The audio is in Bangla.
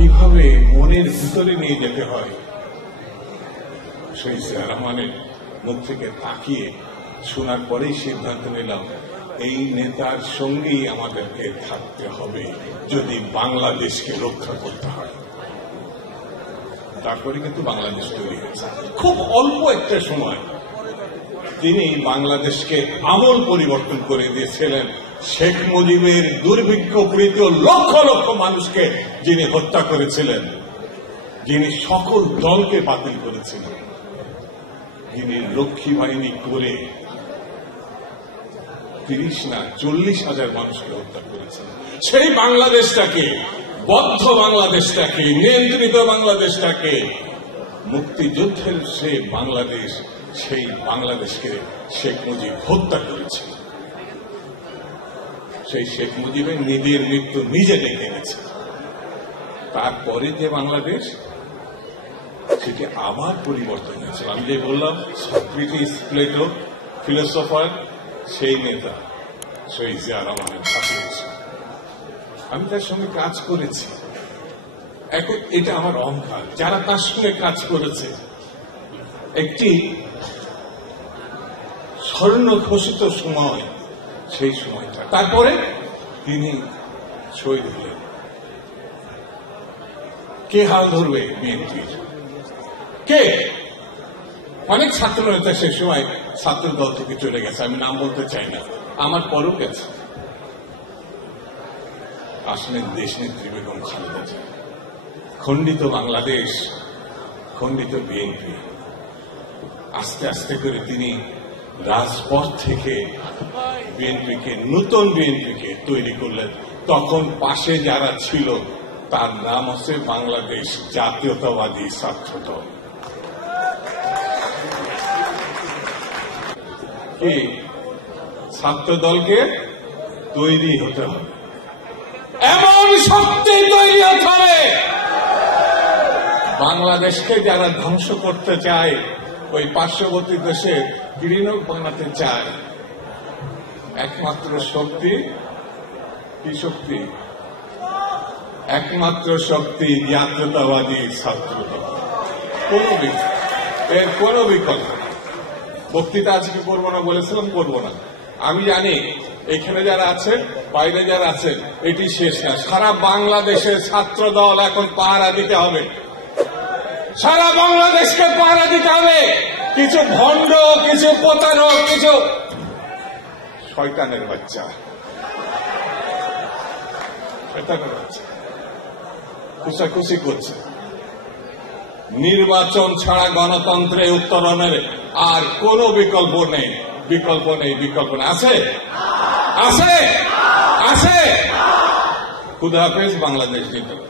কিভাবে মনের ভিতরে নিয়ে যেতে হয় শহীদ জিয়া রহমানের মুখ থেকে তাকিয়ে শোনার পরেই সিদ্ধান্ত নিলাম এই নেতার সঙ্গেই আমাদেরকে থাকতে হবে যদি বাংলাদেশকে রক্ষা করতে হয়। তারপরে কিন্তু বাংলাদেশ তৈরি হয়েছে। খুব অল্প একটা সময় তিনি বাংলাদেশকে আমূল পরিবর্তন করে দিয়েছিলেন। শেখ মুজিবের দুর্ভিক্ষপীড়িত লক্ষ লক্ষ মানুষকে যিনি হত্যা করেছিলেন, যিনি সকল দলকে বাতিল করেছিলেন, যিনি লক্ষ্মী বাহিনী করে 30 না 40,000 মানুষকে হত্যা করেছেন, সেই বাংলাদেশটাকে, বদ্ধ বাংলাদেশটাকে, নিয়ন্ত্রিত বাংলাদেশটাকে, মুক্তিযুদ্ধের সেই বাংলাদেশ, সেই বাংলাদেশকে শেখ মুজিব হত্যা করেছিল। সেই শেখ মুজিবের নিজের মৃত্যু নিজে ডেকে গেছে। তারপরে যে বাংলাদেশ, সেটি আবার পরিবর্তন হয়েছিল। আমি যে বললাম সক্রেটিস, প্লেটো, ফিলোসফার, সেই নেতা শহীদ জিয়া রহমানের ছাত্র ছিল। আমি তার সঙ্গে কাজ করেছি। এখন এটা আমার অহংকার, যারা তার সঙ্গে কাজ করেছে একটি স্বর্ণ ঘোষিত সময়, সেই সময়টা। তারপরে তিনি শহীদ হলেন। কে হাল ধরবে বিএনপির? কে? অনেক ছাত্র নেতা সে সময় ছাত্র দল থেকে চলে গেছে, আমি নাম বলতে চাই না, আমার পরও গেছে। আসলেন দেশনেত্রী বেগম খালেদা জিয়া। খণ্ডিত বাংলাদেশ, খণ্ডিত বিএনপি। আস্তে আস্তে করে তিনি রাজপথ থেকে বিএনপিকে, নতুন বিএনপিকে তৈরি করলেন। তখন পাশে যারা ছিল তার নাম হচ্ছে বাংলাদেশ জাতীয়তাবাদী ছাত্র দল। কি ছাত্র দলকে তৈরি হতে হবে, এমন শক্তি তৈরি হতে হবে। বাংলাদেশকে যারা ধ্বংস করতে চায়, ওই পার্শ্ববর্তী দেশে গৃহীনক বানাতে চায়, একমাত্র শক্তি কি শক্তি? একমাত্র শক্তি জাতীয়তাবাদী ছাত্রদল। এর কোন বিকল্প না। বক্তৃতা আজকে করবো না বলেছিলাম, করবো না। আমি জানি এখানে যারা আছে, বাইরে যারা আছেন, এটি শেষ না। সারা বাংলাদেশের ছাত্র দল এখন পাহারা দিতে হবে, সারা বাংলাদেশকে পাহারা দিতে হবে। কিছু ভণ্ড, কিছু প্রতারক, কিছু শয়তানের বাচ্চা, শয়তানের বাচ্চা খুশাখুশি করছে। নির্বাচন ছাড়া গণতন্ত্রে উত্তরণের আর কোন বিকল্প নেই। বিকল্প নেই, বিকল্প নেই। আছে, আছে, আছে। খুদা হাফেজ। বাংলাদেশ জিন্দাবাদ।